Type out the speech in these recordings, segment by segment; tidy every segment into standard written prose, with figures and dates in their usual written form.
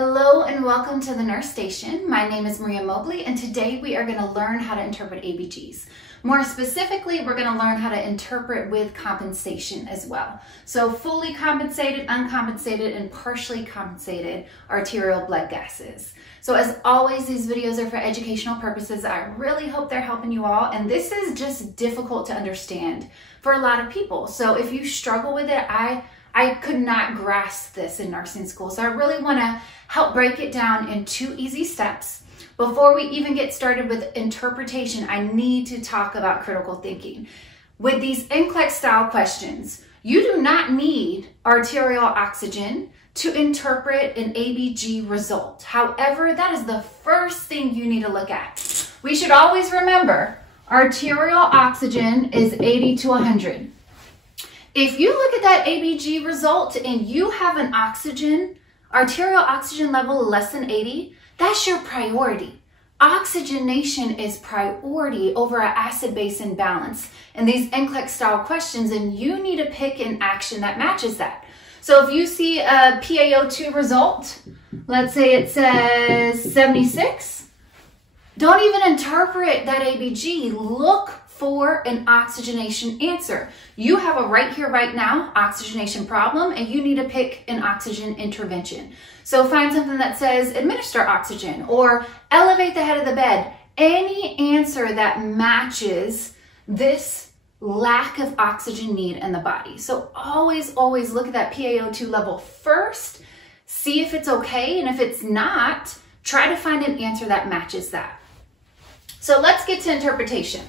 Hello and welcome to the Nurse Station. My name is Maria Mobley and today we are going to learn how to interpret ABGs. More specifically, we're going to learn how to interpret with compensation as well. So fully compensated, uncompensated, and partially compensated arterial blood gases. So as always, these videos are for educational purposes. I really hope they're helping you all, and this is just difficult to understand for a lot of people. So if you struggle with it, I could not grasp this in nursing school. So I really want to help break it down in 2 easy steps. Before we even get started with interpretation, I need to talk about critical thinking. With these NCLEX style questions, you do not need arterial oxygen to interpret an ABG result. However, that is the first thing you need to look at. We should always remember arterial oxygen is 80 to 100. If you look at that ABG result and you have an arterial oxygen level less than 80, that's your priority. Oxygenation is priority over an acid-base imbalance in these NCLEX style questions, and you need to pick an action that matches that. So if you see a PaO2 result, let's say it says 76, don't even interpret that ABG. Look for an oxygenation answer. You have a right here, right now, oxygenation problem, and you need to pick an oxygen intervention. So find something that says administer oxygen or elevate the head of the bed. Any answer that matches this lack of oxygen need in the body. So always look at that PaO2 level first, see if it's okay, and if it's not, try to find an answer that matches that. So let's get to interpretation.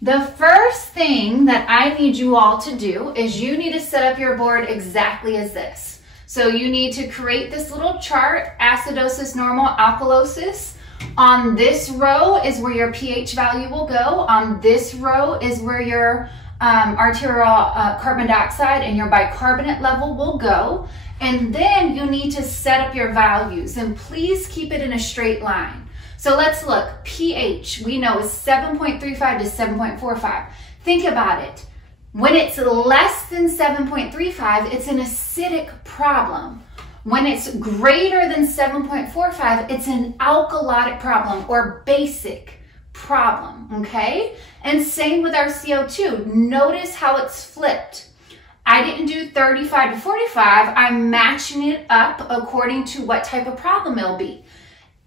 The first thing that I need you all to do is you need to set up your board exactly as this. So you need to create this little chart, acidosis, normal, alkalosis. On this row is where your pH value will go. On this row is where your arterial carbon dioxide and your bicarbonate level will go. And then you need to set up your values, and please keep it in a straight line. So let's look. pH, we know, is 7.35 to 7.45. Think about it. When it's less than 7.35, it's an acidic problem. When it's greater than 7.45, it's an alkalotic problem or basic problem, okay? And same with our CO2. Notice how it's flipped. I didn't do 35 to 45. I'm matching it up according to what type of problem it'll be.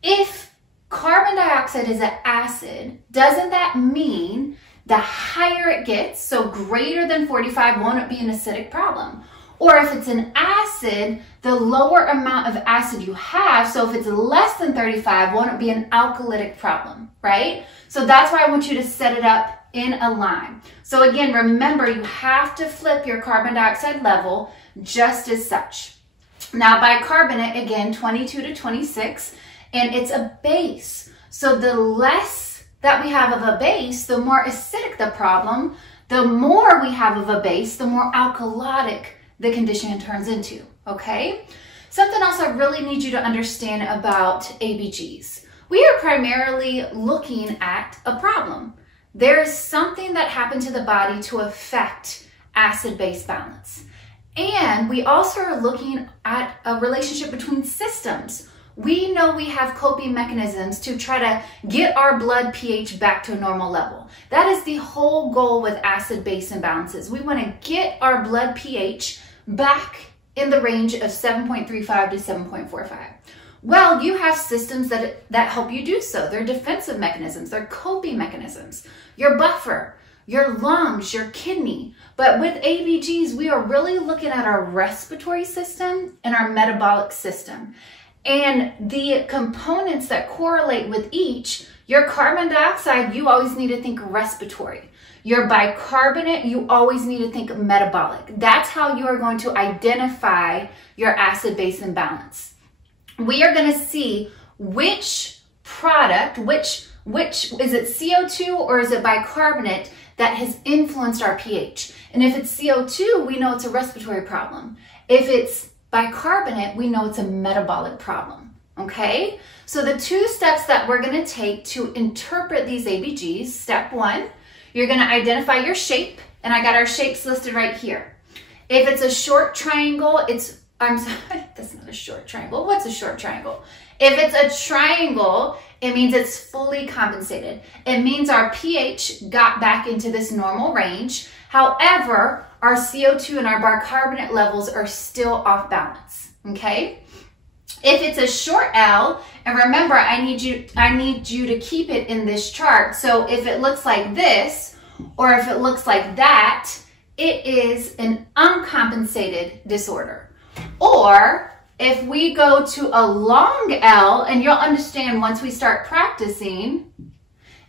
If carbon dioxide is an acid, doesn't that mean the higher it gets, so greater than 45, won't it be an acidic problem? Or if it's an acid, the lower amount of acid you have, so if it's less than 35, won't it be an alkalytic problem, right? So that's why I want you to set it up in a line. So again, remember, you have to flip your carbon dioxide level just as such. Now bicarbonate, again, 22 to 26, and it's a base. So the less that we have of a base, the more acidic the problem. The more we have of a base, the more alkalotic the condition turns into, okay? Something else I really need you to understand about ABGs. We are primarily looking at a problem. There's something that happened to the body to affect acid-base balance. And we also are looking at a relationship between systems. We know we have coping mechanisms to try to get our blood pH back to a normal level. That is the whole goal with acid-base imbalances. We want to get our blood pH back in the range of 7.35 to 7.45. Well, you have systems that help you do so. They're defensive mechanisms. They're coping mechanisms. Your buffer, your lungs, your kidney. But with ABGs, we are really looking at our respiratory system and our metabolic system. And the components that correlate with each, your carbon dioxide, you always need to think respiratory. Your bicarbonate, you always need to think metabolic. That's how you are going to identify your acid-base imbalance. We are going to see which product, which is it CO2 or is it bicarbonate that has influenced our pH. And if it's CO2, we know it's a respiratory problem. If it's bicarbonate, we know it's a metabolic problem, okay? So the 2 steps that we're gonna take to interpret these ABGs, step 1, you're gonna identify your shape, and I got our shapes listed right here. If it's a short triangle, it's I'm sorry, that's not a short triangle. What's a short triangle? If it's a triangle, it means it's fully compensated. It means our pH got back into this normal range. However, our CO2 and our bicarbonate levels are still off balance, okay? If it's a short L, and remember, I need you to keep it in this chart. So if it looks like this, or if it looks like that, it is an uncompensated disorder. Or if we go to a long L, and you'll understand once we start practicing,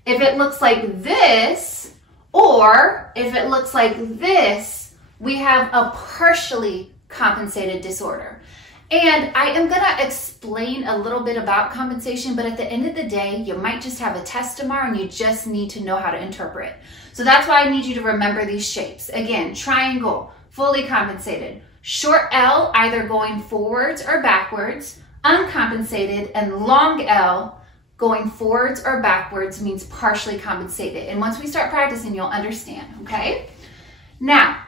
if it looks like this, or if it looks like this, we have a partially compensated disorder. And I am gonna explain a little bit about compensation, but at the end of the day, you might just have a test tomorrow and you just need to know how to interpret. So that's why I need you to remember these shapes. Again, triangle, fully compensated. Short L, either going forwards or backwards. Uncompensated, and long L, going forwards or backwards, means partially compensated. And once we start practicing, you'll understand, okay? Now,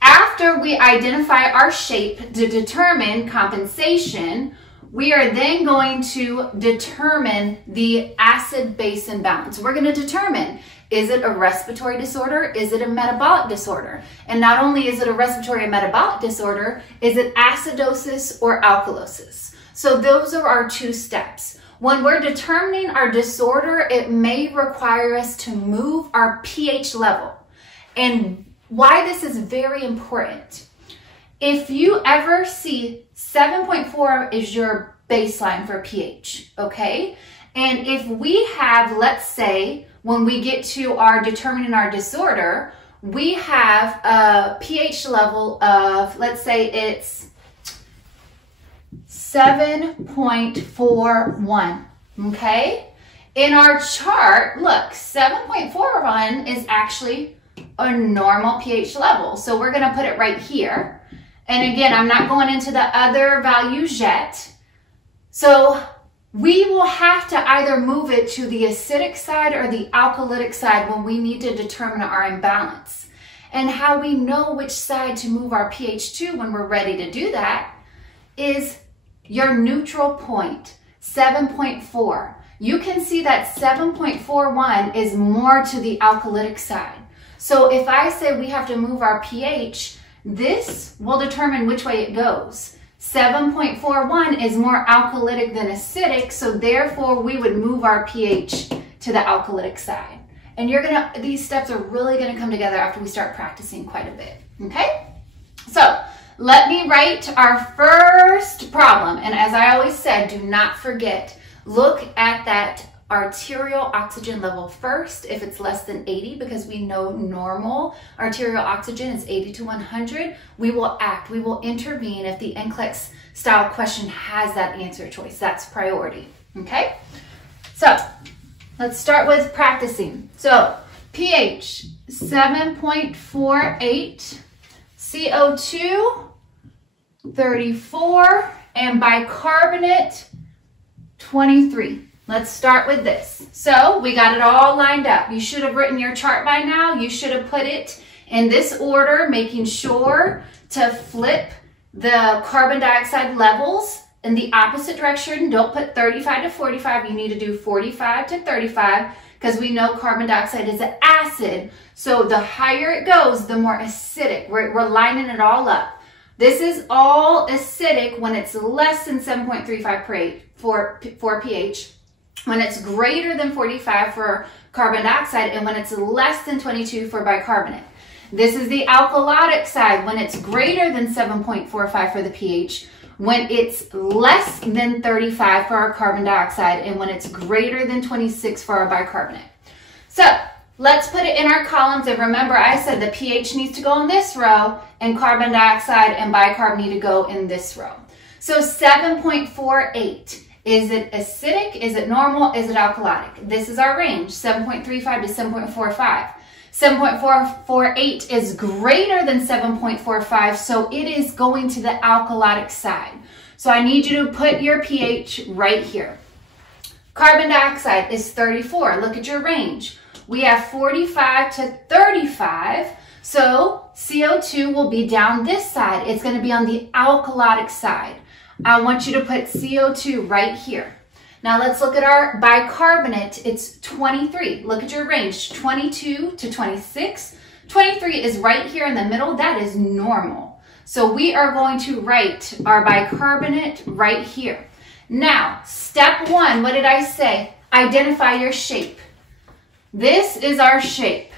after we identify our shape to determine compensation, we are then going to determine the acid-base imbalance. We're going to determine, is it a respiratory disorder? Is it a metabolic disorder? And not only is it a respiratory and metabolic disorder, is it acidosis or alkalosis? So those are our two steps. When we're determining our disorder, it may require us to move our pH level. And why this is very important. If you ever see 7.4 is your baseline for pH, okay? And if we have, let's say, when we get to our determining our disorder, we have a pH level of, let's say it's 7.41, okay? In our chart, look, 7.41 is actually a normal pH level. So we're gonna put it right here. And again, I'm not going into the other values yet. So we will have to either move it to the acidic side or the alkalytic side when we need to determine our imbalance. And how we know which side to move our pH to when we're ready to do that is your neutral point, 7.4. You can see that 7.41 is more to the alkalytic side. So if I say we have to move our pH, this will determine which way it goes. 7.41 is more alkalytic than acidic, so therefore we would move our pH to the alkalytic side. And these steps are really gonna come together after we start practicing quite a bit, okay? So let me write our first problem. And as I always said, do not forget, look at that arterial oxygen level first if it's less than 80, because we know normal arterial oxygen is 80 to 100. We will intervene if the NCLEX style question has that answer choice. That's priority, okay? So let's start with practicing. So pH 7.48, CO2 34, and bicarbonate 23. Let's start with this. So we got it all lined up. You should have written your chart by now. You should have put it in this order, making sure to flip the carbon dioxide levels in the opposite direction. Don't put 35 to 45. You need to do 45 to 35 because we know carbon dioxide is an acid. So the higher it goes, the more acidic. We're lining it all up. This is all acidic when it's less than 7.35 for pH. When it's greater than 45 for carbon dioxide, and when it's less than 22 for bicarbonate. This is the alkalotic side when it's greater than 7.45 for the pH, when it's less than 35 for our carbon dioxide, and when it's greater than 26 for our bicarbonate. So let's put it in our columns. And remember, I said the pH needs to go in this row, and carbon dioxide and bicarb need to go in this row. So 7.48. Is it acidic? Is it normal? Is it alkalotic? This is our range, 7.35 to 7.45. 7.448 is greater than 7.45, so it is going to the alkalotic side. So I need you to put your pH right here. Carbon dioxide is 34. Look at your range. We have 45 to 35, so CO2 will be down this side. It's going to be on the alkalotic side. I want you to put CO2 right here. Now let's look at our bicarbonate. It's 23. Look at your range, 22 to 26. 23 is right here in the middle. That is normal. So we are going to write our bicarbonate right here. Now, step one, what did I say? Identify your shape. This is our shape.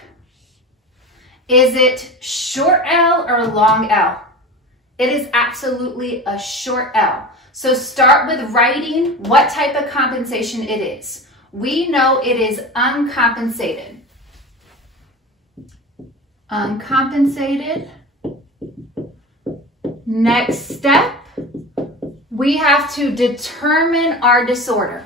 Is it short L or long L? It is absolutely a short L. So start with writing what type of compensation it is. We know it is uncompensated. Uncompensated. Next step, we have to determine our disorder,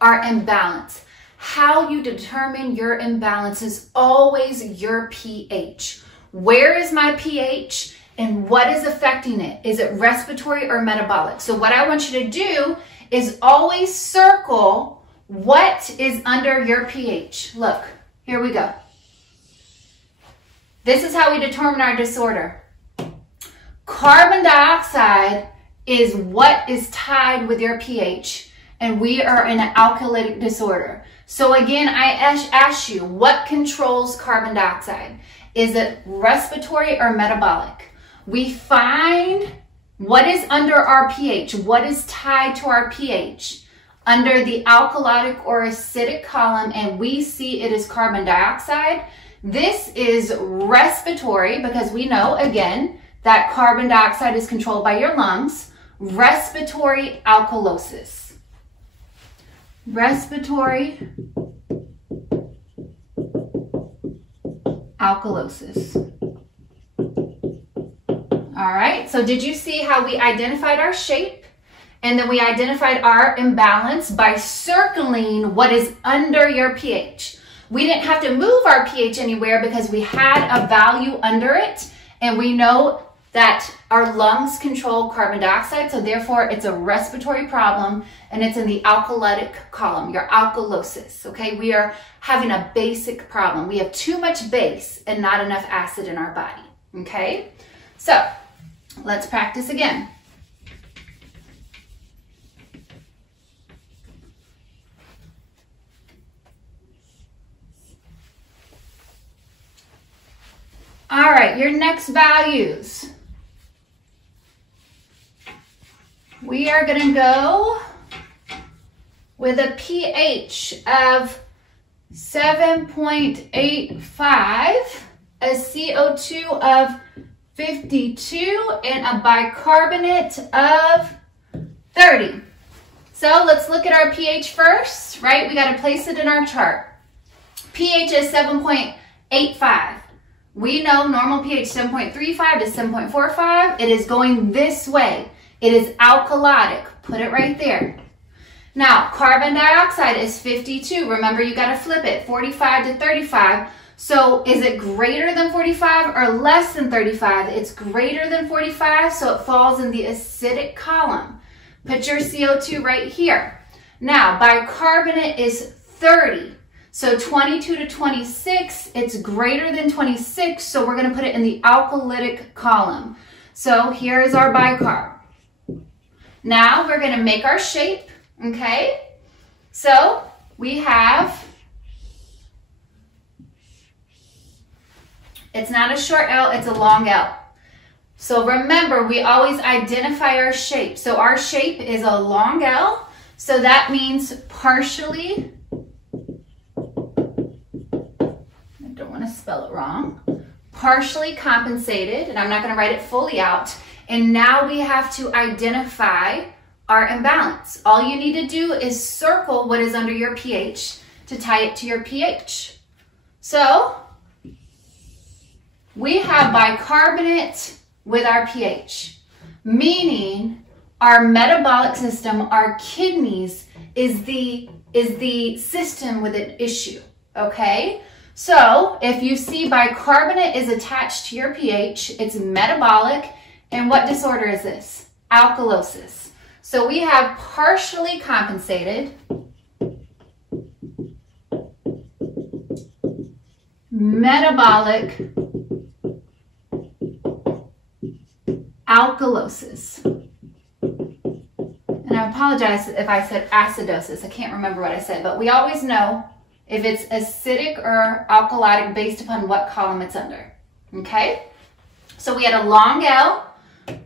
our imbalance. How you determine your imbalance is always your pH. Where is my pH and what is affecting it? Is it respiratory or metabolic? So what I want you to do is always circle what is under your pH. Look, here we go. This is how we determine our disorder. Carbon dioxide is what is tied with your pH, and we are in an alkalytic disorder. So again, I ask you, what controls carbon dioxide? Is it respiratory or metabolic? We find what is under our pH, what is tied to our pH under the alkalotic or acidic column, and we see it is carbon dioxide. This is respiratory because we know, again, that carbon dioxide is controlled by your lungs. Respiratory alkalosis. Respiratory alkalosis. All right, so did you see how we identified our shape? And then we identified our imbalance by circling what is under your pH. We didn't have to move our pH anywhere because we had a value under it, and we know that our lungs control carbon dioxide, so therefore it's a respiratory problem, and it's in the alkalotic column, your alkalosis, okay? We are having a basic problem. We have too much base and not enough acid in our body, okay? So let's practice again. All right, your next values. We are going to go with a pH of 7.85, a CO2 of 52, and a bicarbonate of 30. So let's look at our pH first, right? We got to place it in our chart. pH is 7.85. We know normal pH 7.35 to 7.45. It is going this way. It is alkalotic. Put it right there. Now, carbon dioxide is 52. Remember, you got to flip it, 45 to 35. So is it greater than 45 or less than 35? It's greater than 45, so it falls in the acidic column. Put your CO2 right here. Now, bicarbonate is 30. So 22 to 26, it's greater than 26, so we're going to put it in the alkalytic column. So here is our bicarb. Now we're going to make our shape, okay? So we have, it's not a short L, it's a long L. So remember, we always identify our shape. So our shape is a long L, so that means partially, spell it wrong, partially compensated, and I'm not going to write it fully out. And now we have to identify our imbalance. All you need to do is circle what is under your pH to tie it to your pH. So we have bicarbonate with our pH, meaning our metabolic system, our kidneys, is the system with an issue, okay? So if you see bicarbonate is attached to your pH, it's metabolic. And what disorder is this? Alkalosis. So we have partially compensated, metabolic alkalosis. And I apologize if I said acidosis. I can't remember what I said, but we always know if it's acidic or alkalotic based upon what column it's under, okay? So we had a long L,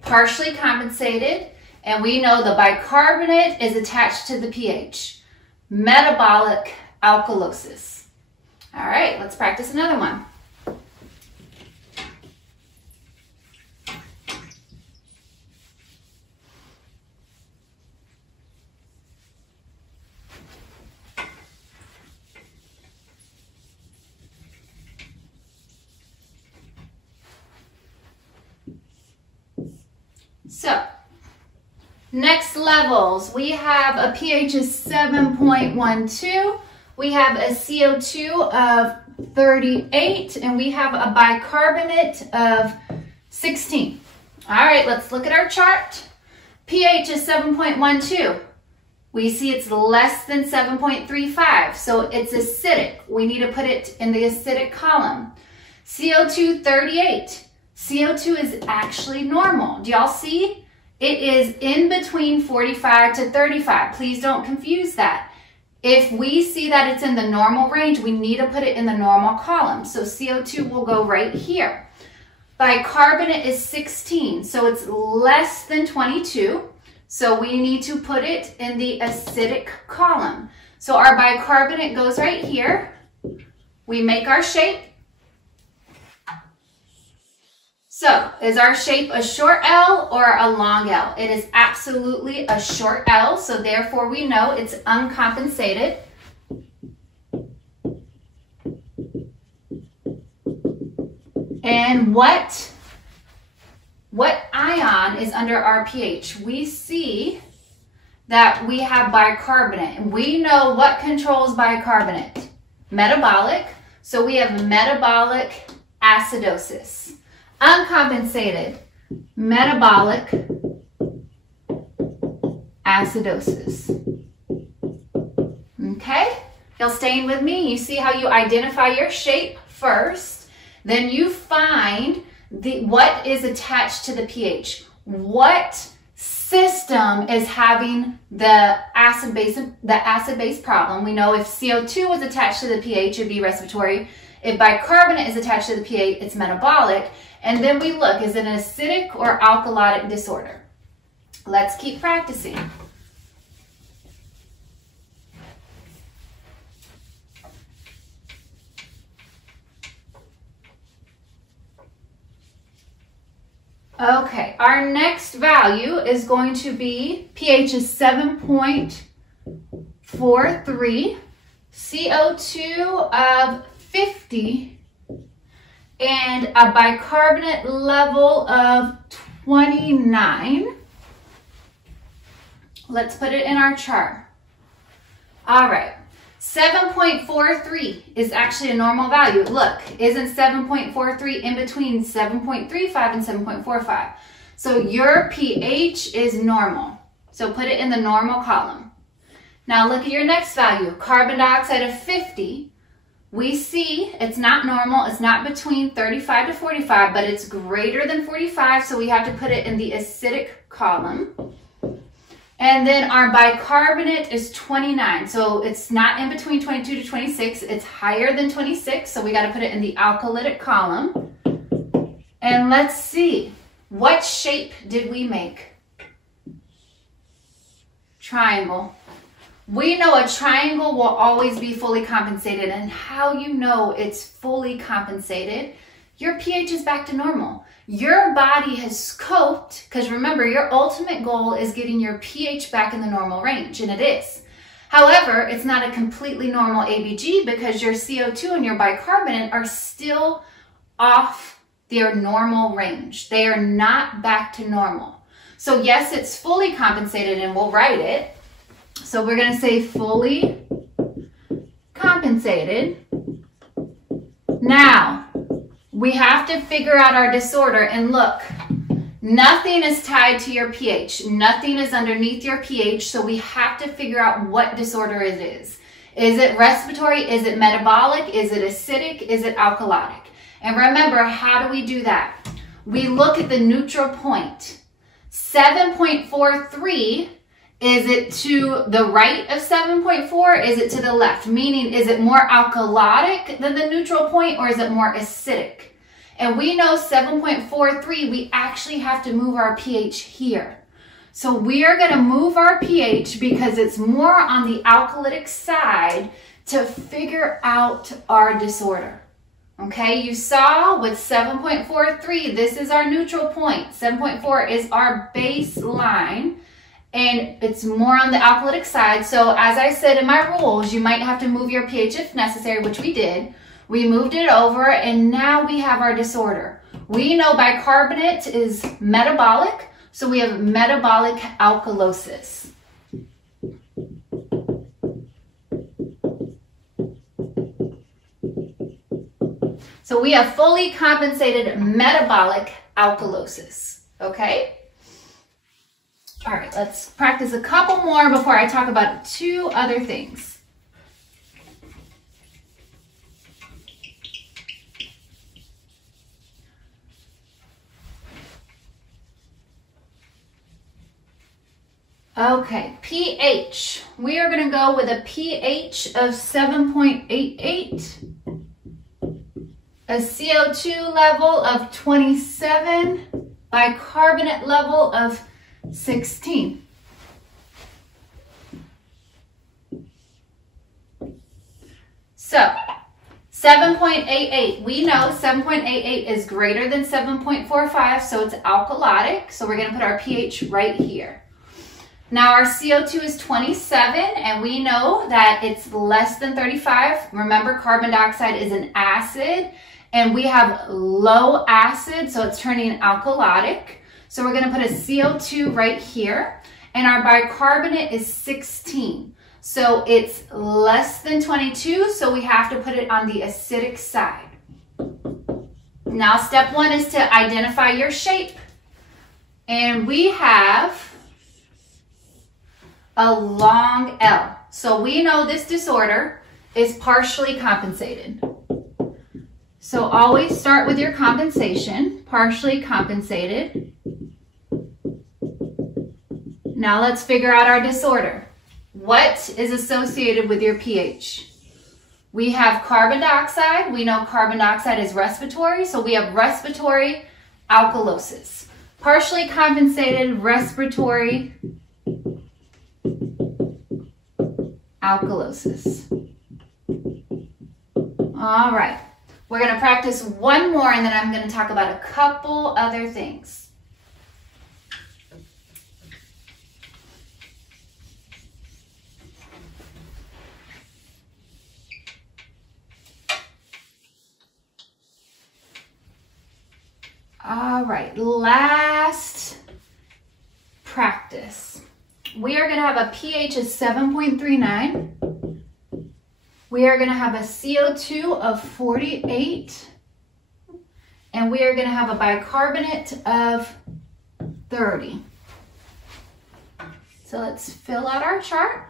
partially compensated, and we know the bicarbonate is attached to the pH. Metabolic alkalosis. All right, let's practice another one. So, next levels, we have a pH of 7.12, we have a CO2 of 38, and we have a bicarbonate of 16. All right, let's look at our chart. pH is 7.12. We see it's less than 7.35, so it's acidic. We need to put it in the acidic column. CO2 38. CO2 is actually normal. Do y'all see? It is in between 45 to 35. Please don't confuse that. If we see that it's in the normal range, we need to put it in the normal column. So CO2 will go right here. Bicarbonate is 16, so it's less than 22. So we need to put it in the acidic column. So our bicarbonate goes right here. We make our shape. So, is our shape a short L or a long L? It is absolutely a short L, so therefore we know it's uncompensated. And what ion is under our pH? We see that we have bicarbonate, and we know what controls bicarbonate. Metabolic, so we have metabolic acidosis. Uncompensated, metabolic acidosis. Okay, y'all staying with me? You see how you identify your shape first, then you find what is attached to the pH. What system is having the acid-base problem? We know if CO2 was attached to the pH, it'd be respiratory. If bicarbonate is attached to the pH, it's metabolic. And then we look, is it an acidic or alkalotic disorder? Let's keep practicing. Okay, our next value is going to be pH is 7.43, CO2 of 50, and a bicarbonate level of 29. Let's put it in our chart. All right, 7.43 is actually a normal value. Look, isn't 7.43 in between 7.35 and 7.45? So your pH is normal. So put it in the normal column. Now look at your next value, carbon dioxide of 50. We see it's not normal, it's not between 35 to 45, but it's greater than 45, so we have to put it in the acidic column. And then our bicarbonate is 29, so it's not in between 22 to 26, it's higher than 26, so we got to put it in the alkalytic column. And let's see, what shape did we make? Triangle. We know a triangle will always be fully compensated, and how you know it's fully compensated, your pH is back to normal. Your body has coped, because remember, your ultimate goal is getting your pH back in the normal range, and it is. However, it's not a completely normal ABG because your CO2 and your bicarbonate are still off their normal range. They are not back to normal. So yes, it's fully compensated, and we'll write it. So we're going to say fully compensated. Now, we have to figure out our disorder, and look, nothing is tied to your pH. Nothing is underneath your pH, so we have to figure out what disorder it is. Is it respiratory? Is it metabolic? Is it acidic? Is it alkalotic? And remember, how do we do that? We look at the neutral point. 7.43, is it to the right of 7.4? Is it to the left? Meaning, is it more alkalotic than the neutral point, or is it more acidic? And we know 7.43, we actually have to move our pH here. So we are going to move our pH because it's more on the alkalytic side to figure out our disorder. Okay, you saw with 7.43, this is our neutral point. 7.4 is our baseline, and it's more on the alkalytic side. So as I said in my rules, you might have to move your pH if necessary, which we did. We moved it over, and now we have our disorder. We know bicarbonate is metabolic, so we have metabolic alkalosis. So we have fully compensated metabolic alkalosis, okay? All right, let's practice a couple more before I talk about two other things. Okay, pH. We are going to go with a pH of 7.88. A CO2 level of 27, bicarbonate level of 16. So, 7.88, we know 7.88 is greater than 7.45, so it's alkalotic, so we're going to put our pH right here. Now our CO2 is 27, and we know that it's less than 35. Remember, carbon dioxide is an acid, and we have low acid, so it's turning alkalotic. So we're going to put a CO2 right here, and our bicarbonate is 16. So it's less than 22, so we have to put it on the acidic side. Now step one is to identify your shape. And we have a long L. So we know this disorder is partially compensated. So always start with your compensation, partially compensated. Now let's figure out our disorder. What is associated with your pH? We have carbon dioxide. We know carbon dioxide is respiratory, so we have respiratory alkalosis. Partially compensated respiratory alkalosis. All right. We're going to practice one more, and then I'm going to talk about a couple other things. All right, last practice. We are going to have a pH of 7.39. We are going to have a CO2 of 48, and we are going to have a bicarbonate of 30. So let's fill out our chart.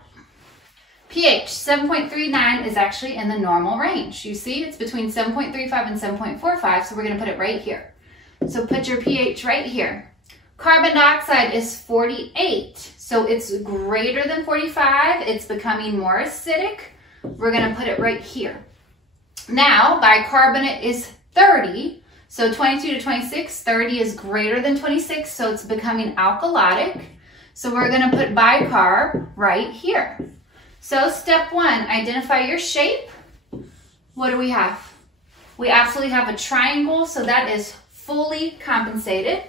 pH 7.39 is actually in the normal range. You see, it's between 7.35 and 7.45, so we're going to put it right here. So put your pH right here. Carbon dioxide is 48, so it's greater than 45. It's becoming more acidic. We're going to put it right here. Now, bicarbonate is 30. So 22 to 26, 30 is greater than 26, so it's becoming alkalotic. So we're going to put bicarb right here. So step one, identify your shape. What do we have? We absolutely have a triangle, so that is fully compensated.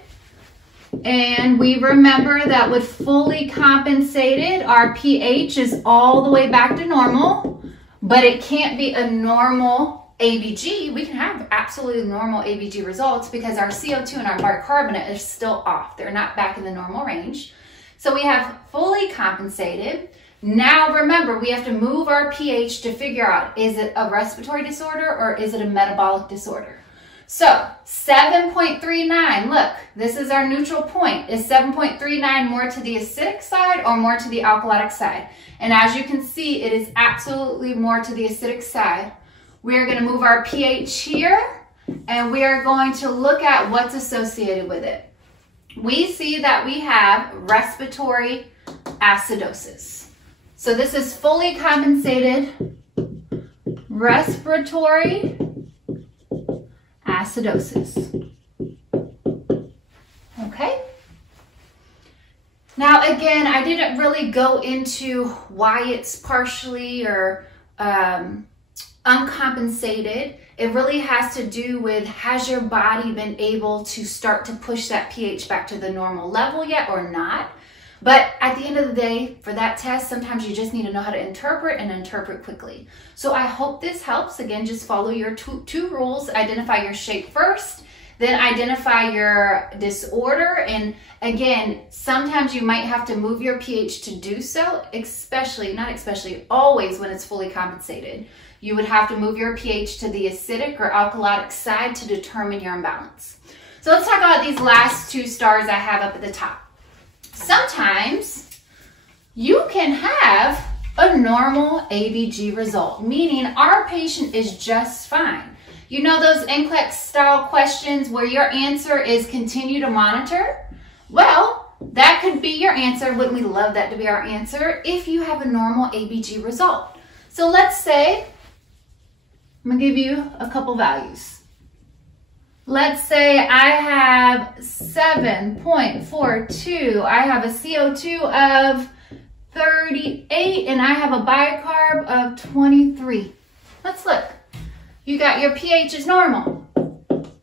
And we remember that with fully compensated, our pH is all the way back to normal, but it can't be a normal ABG. We can have absolutely normal ABG results because our CO2 and our bicarbonate is still off. They're not back in the normal range. So we have fully compensated. Now remember, we have to move our pH to figure out, is it a respiratory disorder or is it a metabolic disorder? So 7.39, look, this is our neutral point. Is 7.39 more to the acidic side or more to the alkalotic side? And as you can see, it is absolutely more to the acidic side. We are going to move our pH here, and we are going to look at what's associated with it. we see that we have respiratory acidosis. So this is fully compensated respiratory acidosis. Okay? Now again, I didn't really go into why it's partially or uncompensated. It really has to do with, has your body been able to start to push that pH back to the normal level yet or not? But at the end of the day, for that test, sometimes you just need to know how to interpret and interpret quickly. So I hope this helps. Again, just follow your two rules. Identify your shape first, then identify your disorder. And again, sometimes you might have to move your pH to do so, always when it's fully compensated. You would have to move your pH to the acidic or alkalotic side to determine your imbalance. So let's talk about these last two stars I have up at the top. Sometimes you can have a normal ABG result, meaning our patient is just fine. You know those NCLEX style questions where your answer is continue to monitor? Well, that could be your answer. Wouldn't we love that to be our answer if you have a normal ABG result? So let's say, I'm gonna give you a couple values. Let's say I have 7.42. I have a CO2 of 38 and I have a bicarb of 23. Let's look. You got your pH is normal.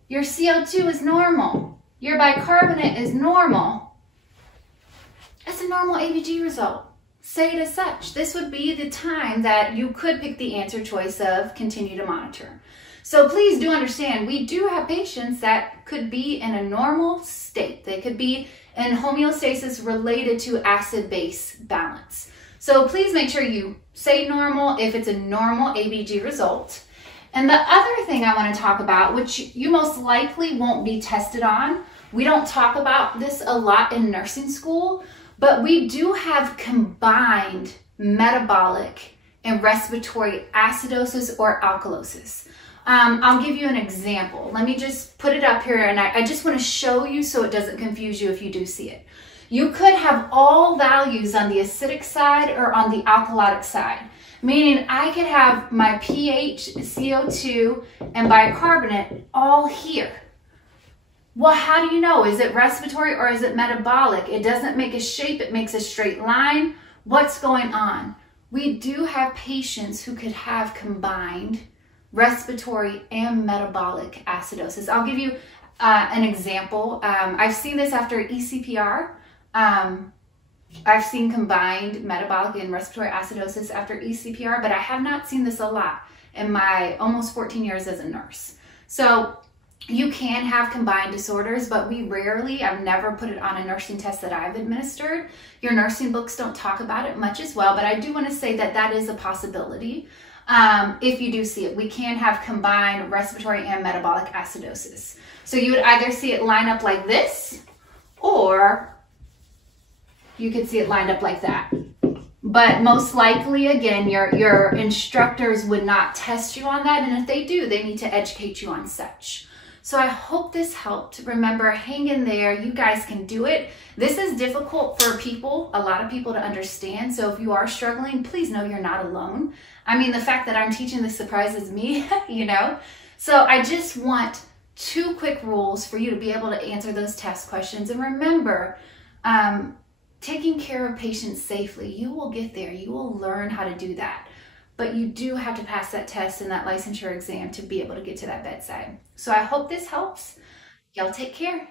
Your CO2 is normal. Your bicarbonate is normal. That's a normal ABG result. Say it as such. This would be the time that you could pick the answer choice of continue to monitor. So please do understand, we do have patients that could be in a normal state. They could be in homeostasis related to acid-base balance. So please make sure you say normal if it's a normal ABG result. And the other thing I want to talk about, which you most likely won't be tested on, we don't talk about this a lot in nursing school, but we do have combined metabolic and respiratory acidosis or alkalosis. I'll give you an example. Let me just put it up here, and I just want to show you so it doesn't confuse you if you do see it. You could have all values on the acidic side or on the alkalotic side, meaning I could have my pH, CO2, and bicarbonate all here. Well, how do you know? Is it respiratory or is it metabolic? It doesn't make a shape, it makes a straight line. What's going on? We do have patients who could have combined respiratory and metabolic acidosis. I'll give you an example. I've seen this after ECPR. I've seen combined metabolic and respiratory acidosis after ECPR, but I have not seen this a lot in my almost 14 years as a nurse. So you can have combined disorders, but we rarely, I've never put it on a nursing test that I've administered. Your nursing books don't talk about it much as well, but I do want to say that that is a possibility. If you do see it, we can have combined respiratory and metabolic acidosis. So you would either see it line up like this, or you could see it lined up like that. But most likely, again, your instructors would not test you on that. And if they do, they need to educate you on such. So I hope this helped. Remember, hang in there. You guys can do it. This is difficult for people, a lot of people to understand. So if you are struggling, please know you're not alone. I mean, the fact that I'm teaching this surprises me, you know. So I just want 2 quick rules for you to be able to answer those test questions. And remember, taking care of patients safely, you will get there. You will learn how to do that. But you do have to pass that test and that licensure exam to be able to get to that bedside. So I hope this helps. Y'all take care.